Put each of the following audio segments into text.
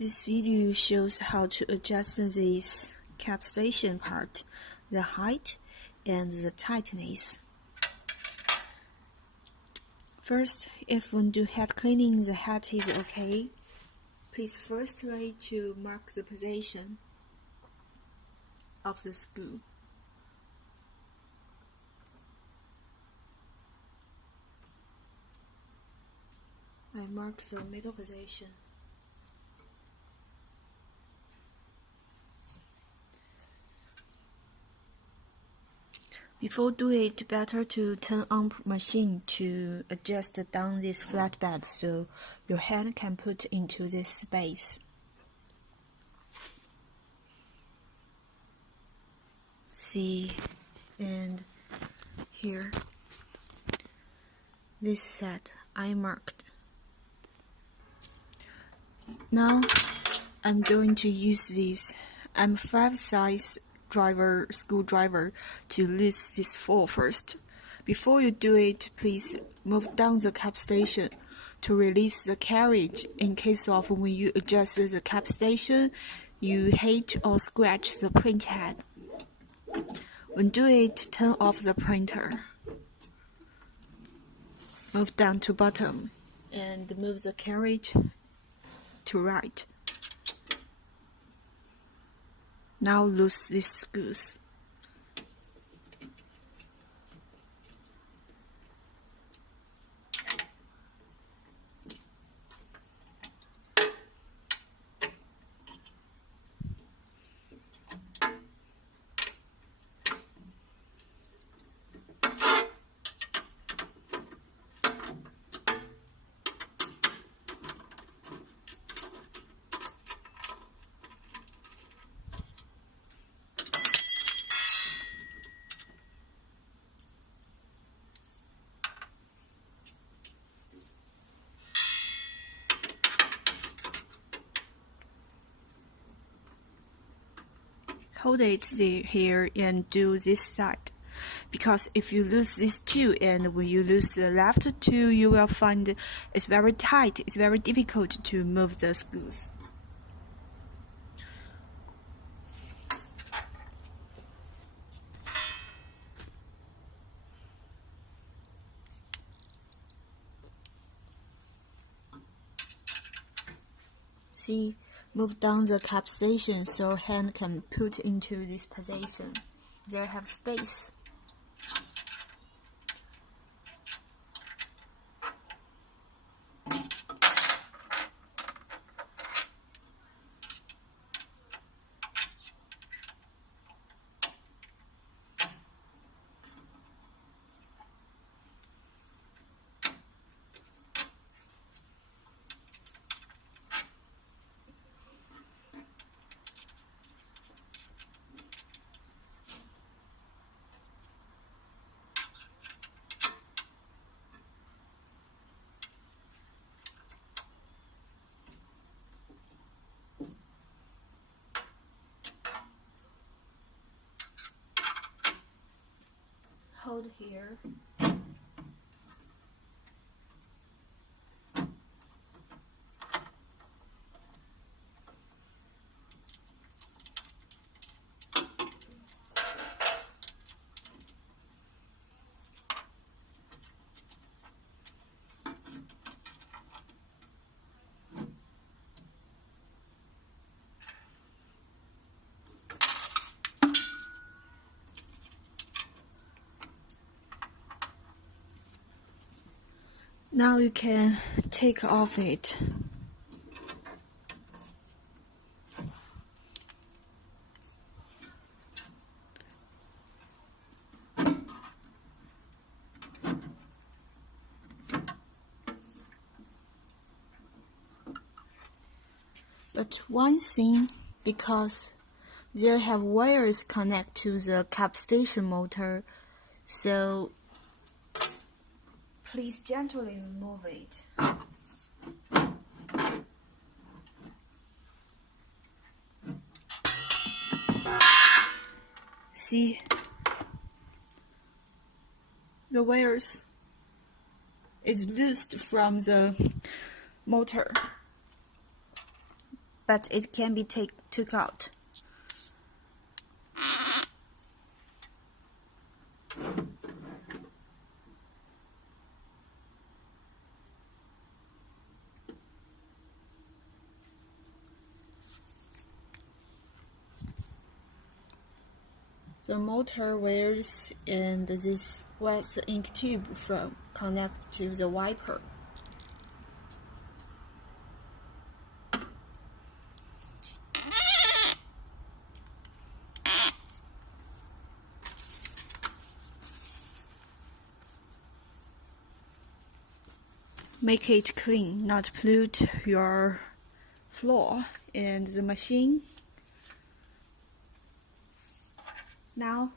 This video shows how to adjust this cap station part, the height and the tightness. First, if when do head cleaning the head is okay, please first try to mark the position of the screw. I mark the middle position. Before do it, better to turn on machine to adjust down this flatbed so your hand can put into this space. See, and here, this set I marked. Now I'm going to use this M5 size screwdriver to loose this foil first. Before you do it, please move down the cap station to release the carriage in case of when you adjust the cap station, you hit or scratch the print head. When do it, turn off the printer. Move down to bottom and move the carriage to right. Now loose these screws. Hold it here and do this side, because if you lose these two and when you lose the left two, you will find it's very tight, it's very difficult to move the screws. See, move down the cap station so hand can put into this position. There have space. Hold here. Now you can take off it. But one thing, because there have wires connect to the cap station motor, so please gently remove it. See, the wires is loosed from the motor. but it can be took out. The motor wires and this wet ink tube from connect to the wiper. Make it clean, not pollute your floor and the machine. Now,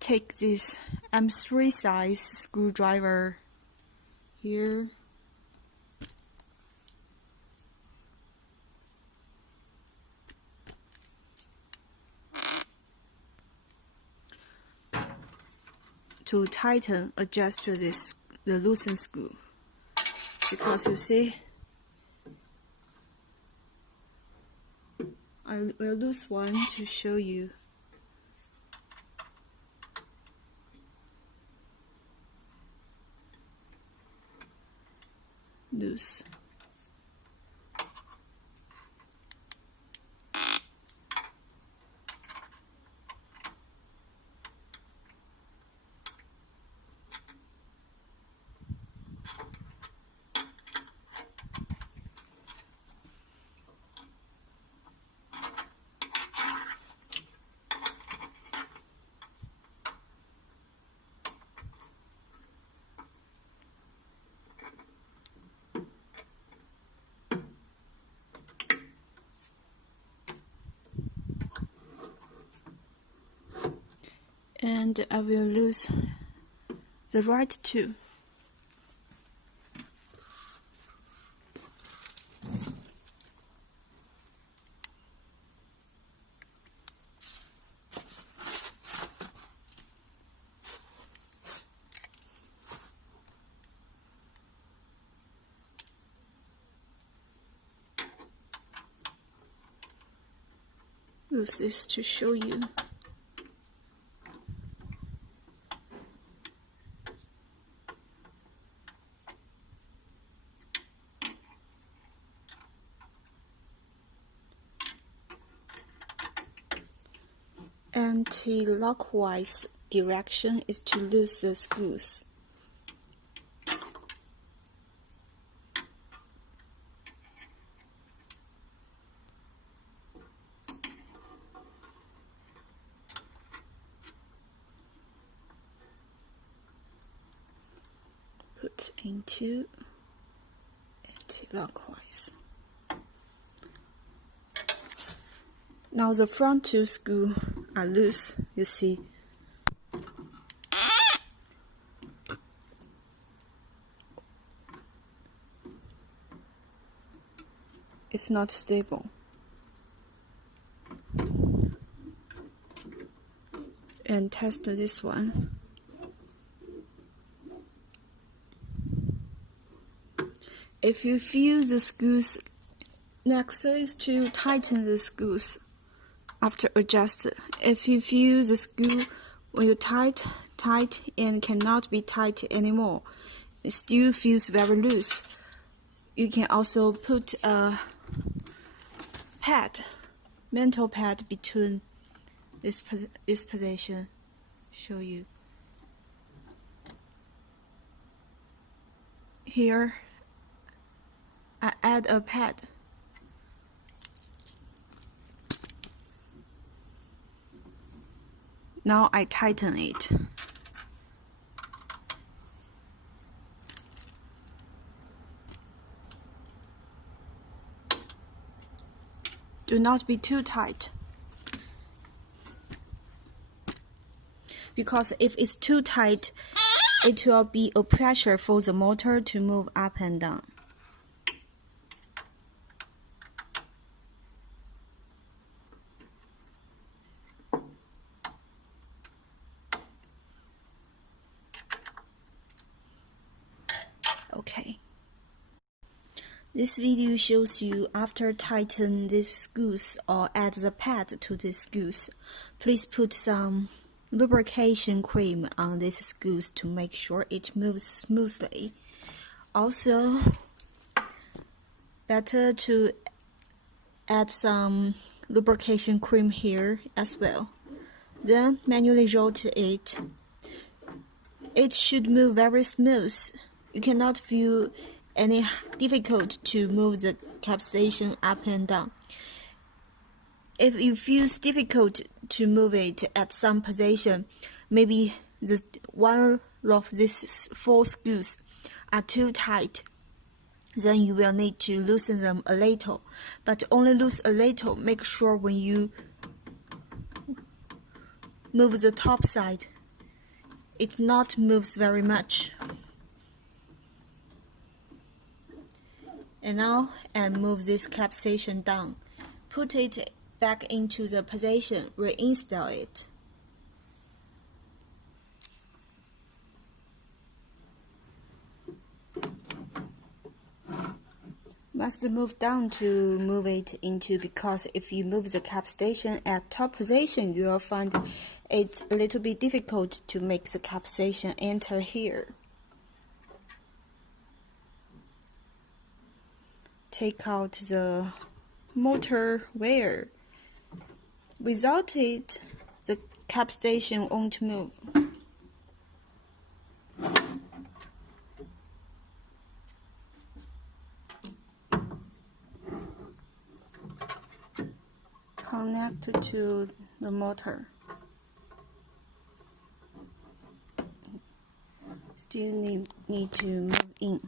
take this M3 size screwdriver here. To tighten, adjust the loosen screw. Because you see, I will lose one to show you. Loose. And I will lose the right too. Use this to show you. Anti-clockwise direction is to loose the screws. Put into anti-clockwise. Now the front two screws are loose, you see. It's not stable. And test this one. If you feel the screws, next is to tighten the screws. After adjust, if you feel the screw when you tight and cannot be tight anymore, it still feels very loose, you can also put a pad, mental pad between this position. Show you. Here, I add a pad. Now I tighten it. Do not be too tight, because if it's too tight, it will be a pressure for the motor to move up and down. Okay. This video shows you after tighten these screws or add the pad to these screws. Please put some lubrication cream on these screws to make sure it moves smoothly. Also, better to add some lubrication cream here as well. Then manually rotate it. It should move very smooth. You cannot feel any difficult to move the capstation up and down. If you feel difficult to move it at some position, maybe one of these 4 screws are too tight, then you will need to loosen them a little, but only loose a little. Make sure when you move the top side, it not moves very much. And now, move this capstation down. Put it back into the position, reinstall it. Must move down to move it into, because if you move the capstation at top position, you will find it's a little bit difficult to make the capstation enter here. Take out the motor wire. Without it, the capstation won't move. Connect to the motor. Still need to move in.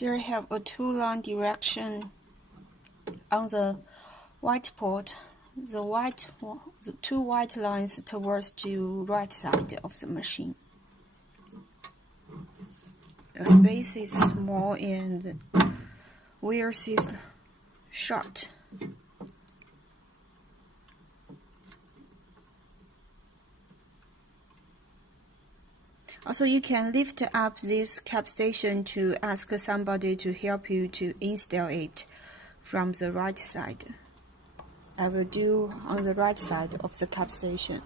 There have a 2-line direction on the white port. The 2 white lines towards the right side of the machine. The space is small and the wheels is short. Also, you can lift up this capstation to ask somebody to help you to install it from the right side. I will do on the right side of the capstation.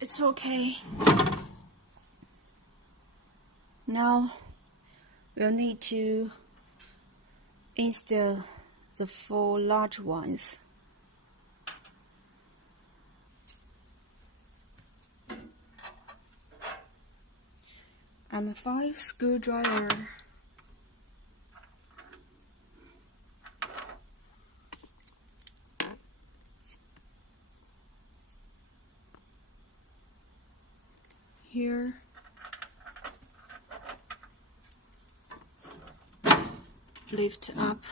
It's okay. Now we'll need to install the 4 large ones. M5 screwdriver. Here. Lift up.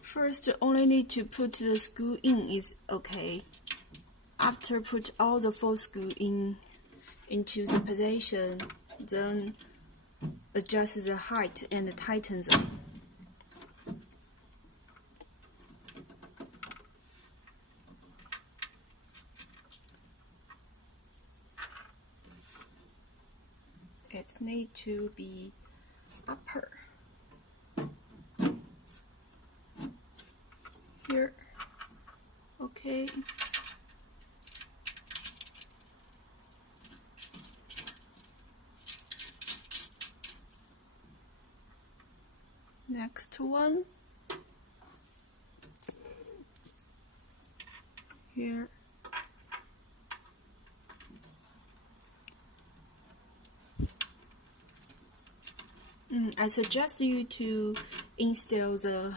First, only need to put the screw in is okay. After put all the 4 screws into the position, then adjust the height and tighten them. It need to be upper. Here, okay. Next one. Here. I suggest you to install the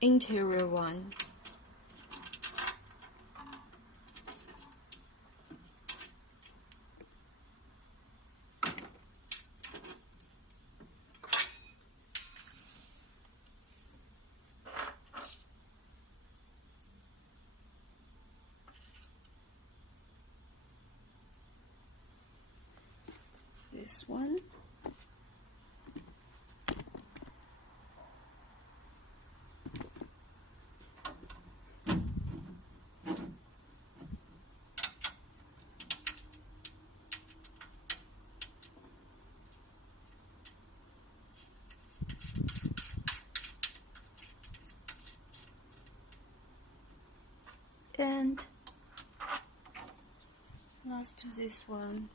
interior one. This one. And last to this one.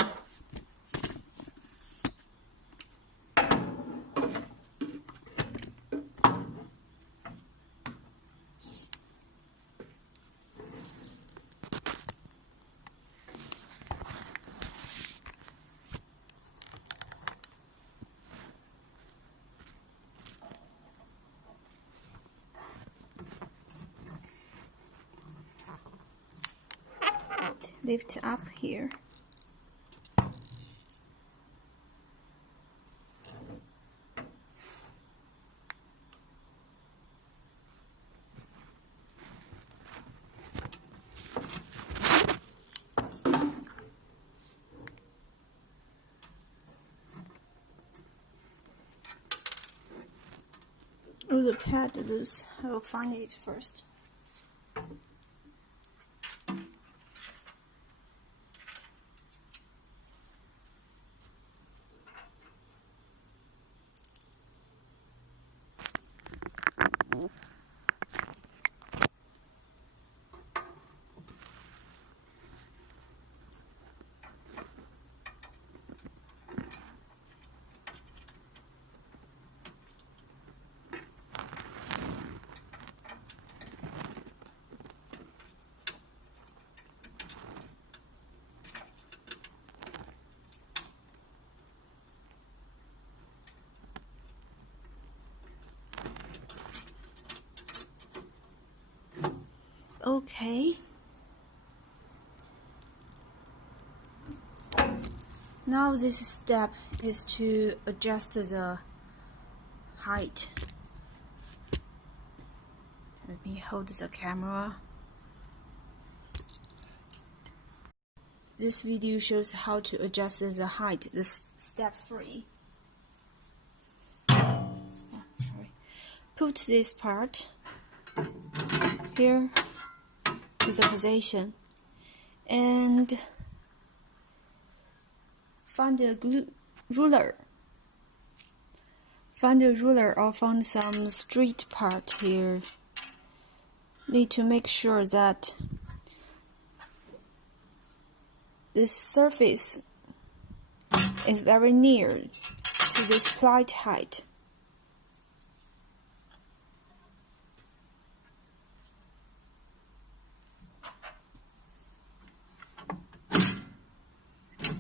Lift up here. Oh, the pad loose. I will find it first. Okay. Now this step is to adjust the height. Let me hold the camera. This video shows how to adjust the height. This step 3. Put this part here to the position and find a ruler. Find a ruler or find some straight part here. Need to make sure that this surface is very near to this plate height.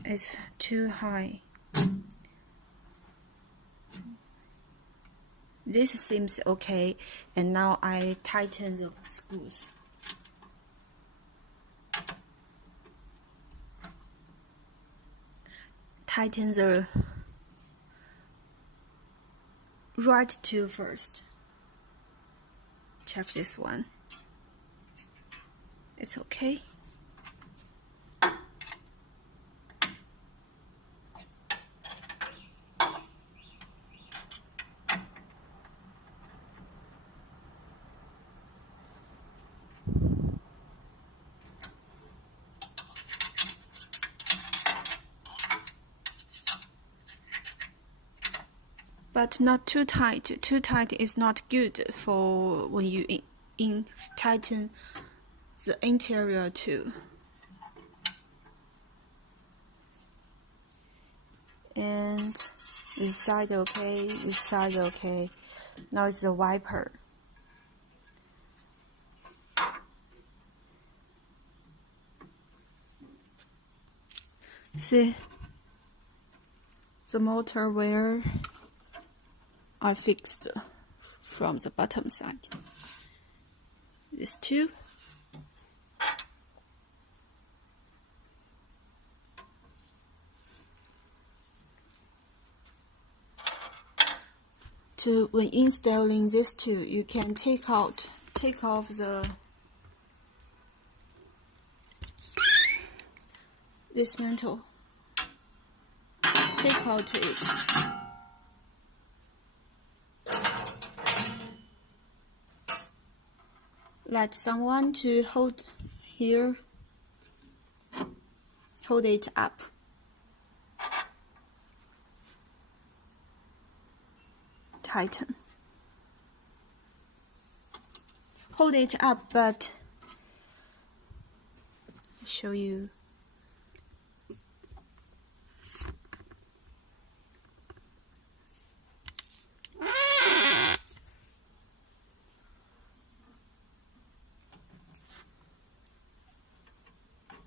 It's too high. This seems okay, and now I tighten the screws. Tighten the right two first. Check this one. It's okay. But not too tight. Too tight is not good for when you tighten the interior too. And this side okay, this side okay. Now it's the wiper. See the motor where I fixed from the bottom side. These two. When installing these two, you can take off this mantle. Take out it. Let someone to hold here. Hold it up. Tighten. Hold it up, but I'll show you.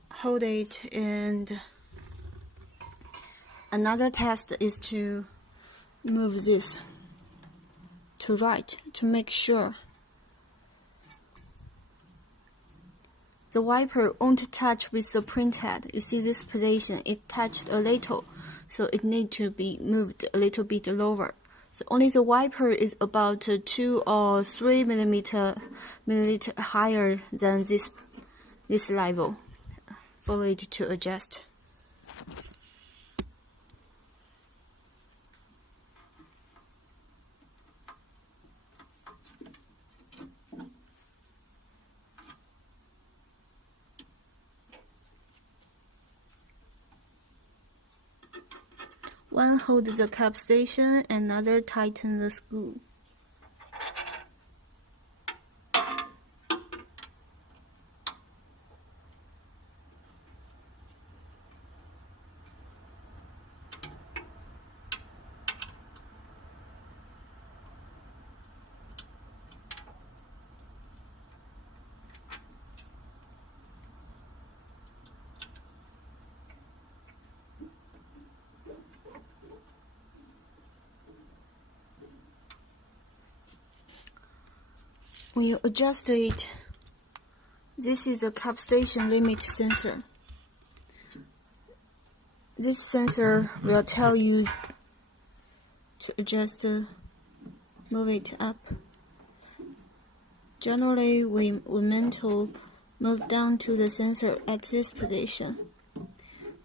Hold it, and another test is to move this to right to make sure the wiper won't touch with the printhead. You see this position, it touched a little, so it needs to be moved a little bit lower. So only the wiper is about 2 or 3 milliliter higher than this level for it to adjust. One hold the cap station, another tighten the screw. When you adjust it, this is a cap station limit sensor. This sensor will tell you to adjust, move it up. Generally, we meant to move down to the sensor at this position.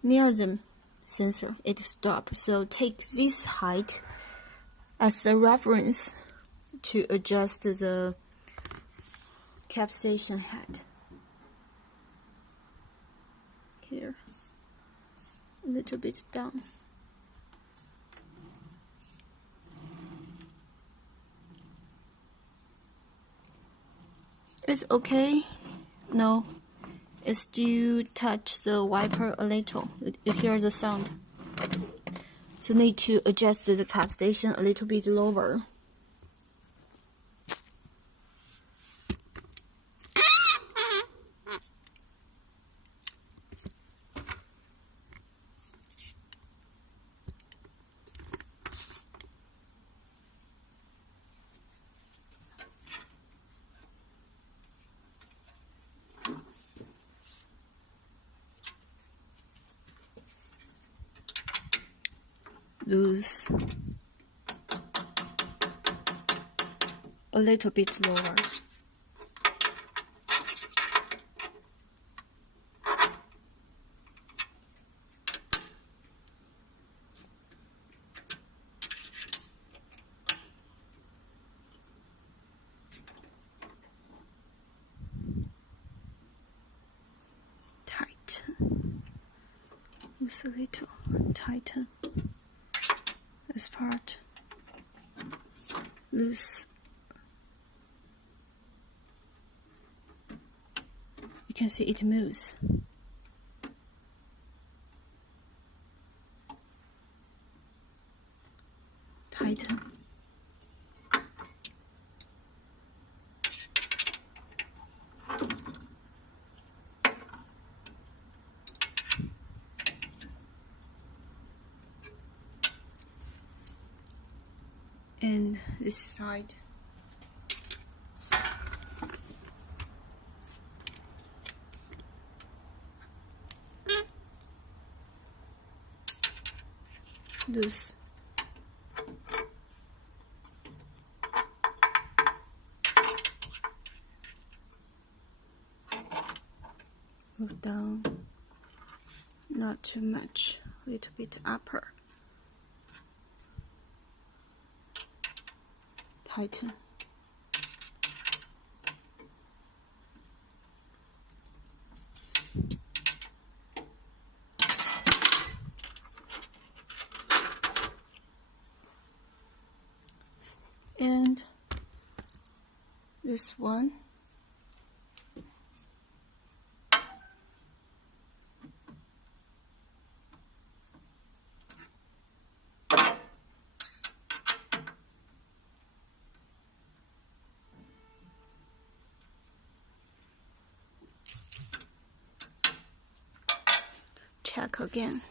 Near the sensor, it stops. So take this height as the reference to adjust the cap station head. Here, a little bit down. It's okay. No, it still touch the wiper a little. You hear the sound. So need to adjust the cap station a little bit lower. Loose a little bit lower. Tighten. Loose a little. Tighten. This part loose. You can see it moves. Tighten. And this side. Loose. Move down. Not too much. A little bit upper. Tighten. And this one. Check again.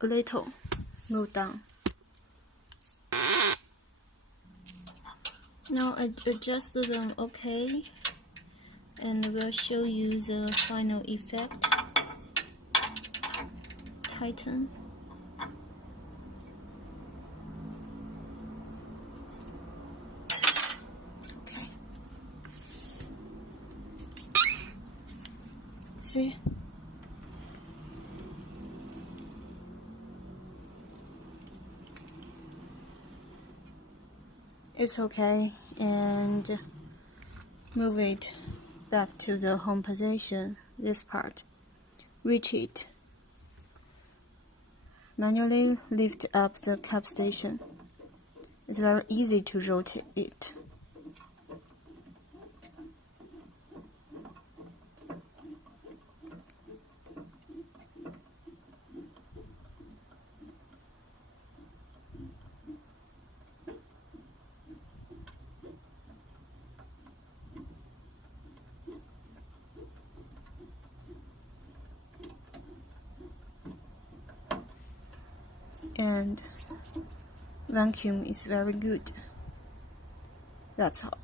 A little, move down. Now I adjust them okay, and we'll show you the final effect. Tighten. Okay. See? It's okay, and move it back to the home position. This part. Reach it. Manually lift up the cap station. It's very easy to rotate it. And vacuum is very good. That's all.